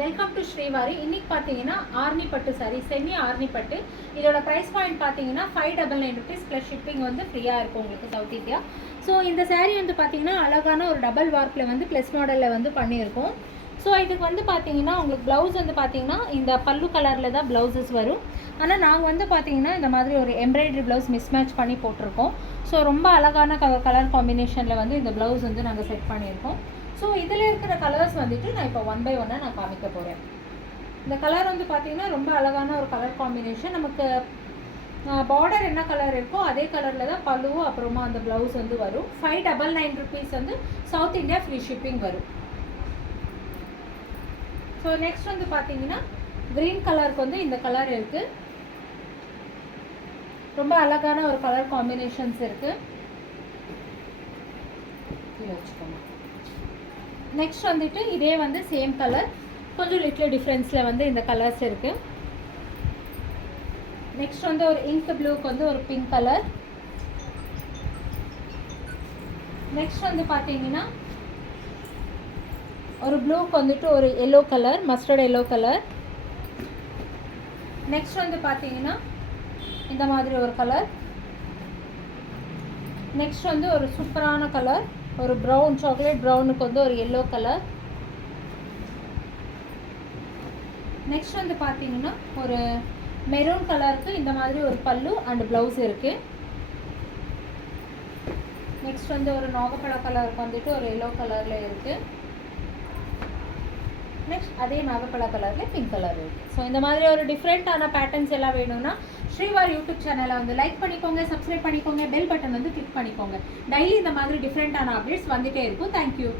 Welcome to Srivari. இன்னைக்கு பார்த்தீங்கன்னா ஆர்னி பட்டு சாரி, செமி ஆர்னி பட்டு. இதோட ப்ரைஸ் பாயிண்ட் பார்த்தீங்கன்னா 599 ருபீஸ் ப்ளஸ் ஷிப்பிங் வந்து ஃப்ரீயாக இருக்கும் உங்களுக்கு சவுத் இந்தியா. ஸோ இந்த சாரீ வந்து பார்த்தீங்கன்னா அழகான ஒரு டபுள் வார்ப்பில் வந்து ப்ளஸ் மாடலில் வந்து பண்ணியிருக்கோம். ஸோ இதுக்கு வந்து பார்த்தீங்கன்னா உங்களுக்கு ப்ளவுஸ் வந்து பார்த்தீங்கன்னா இந்த பல்லு கலரில் தான் ப்ளவுசஸ் வரும். ஆனால் நாங்கள் வந்து பார்த்தீங்கன்னா இந்த மாதிரி ஒரு எம்ப்ராய்டரி ப்ளவுஸ் மிஸ்மேட்ச் பண்ணி போட்டிருக்கோம். ஸோ ரொம்ப அழகான கலர் காம்பினேஷனில் வந்து இந்த ப்ளவுஸ் வந்து நாங்கள் செட் பண்ணியிருக்கோம். ஸோ இதில் இருக்கிற கலர்ஸ் வந்துட்டு நான் இப்போ 1 by 1 நான் காமிக்க போகிறேன். இந்த கலர் வந்து பார்த்தீங்கன்னா ரொம்ப அழகான ஒரு கலர் காம்பினேஷன். நமக்கு பார்டர் என்ன கலர் இருக்கோ அதே கலரில் தான் பல்லுவும் அப்புறமா அந்த ப்ளவுஸ் வந்து வரும். 599 ருபீஸ் வந்து சவுத் இந்தியா ஃப்ரீ ஷிப்பிங் வரும். ஸோ நெக்ஸ்ட் வந்து பார்த்தீங்கன்னா க்ரீன் கலருக்கு வந்து இந்த கலர் இருக்குது. ரொம்ப அழகான ஒரு கலர் காம்பினேஷன்ஸ் இருக்குது. இதில் வச்சுக்கோங்க. நெக்ஸ்ட் வந்துட்டு இதே வந்து சேம் கலர், கொஞ்சம் லிட்டில் டிஃப்ரென்ஸில் வந்து இந்த கலர்ஸ் இருக்குது. நெக்ஸ்ட் வந்து ஒரு இங்க் ப்ளூக்கு வந்து ஒரு பிங்க் கலர். நெக்ஸ்ட் வந்து பார்த்தீங்கன்னா ஒரு ப்ளூக்கு வந்துட்டு ஒரு yellow colour, mustard yellow colour. Next வந்து பார்த்தீங்கன்னா இந்த மாதிரி ஒரு கலர். நெக்ஸ்ட் வந்து ஒரு சூப்பரான கலர், ஒரு ப்ரௌன், சாக்லேட் ப்ரௌனுக்கு வந்து ஒரு எல்லோ கலர். நெக்ஸ்ட் வந்து பார்த்தீங்கன்னா ஒரு மெரூன் கலருக்கு இந்த மாதிரி ஒரு பல்லு அண்ட் ப்ளவுஸ் இருக்குது. நெக்ஸ்ட் வந்து ஒரு நாகப்பழ கலருக்கு வந்துட்டு ஒரு எல்லோ கலரில் இருக்குது. நெக்ஸ்ட் அதே நாகப்பழ கலரில் பிங்க் கலர் இருக்குது. ஸோ இந்த மாதிரி ஒரு டிஃப்ரெண்ட்டான பேட்டர்ன்ஸ் எல்லாம் வேணும்னா ஸ்ரீவாரி யூடியூப் சேனலை வந்து லைக் பண்ணிக்கோங்க, சப்ஸ்கிரைப் பண்ணிக்கோங்க, பெல் பட்டன் வந்து கிளிக் பண்ணிக்கோங்க. டெய்லி இந்த மாதிரி டிஃப்ரெண்ட்டான அப்டேட்ஸ் வந்துகிட்டே இருக்கும். தேங்க்யூ.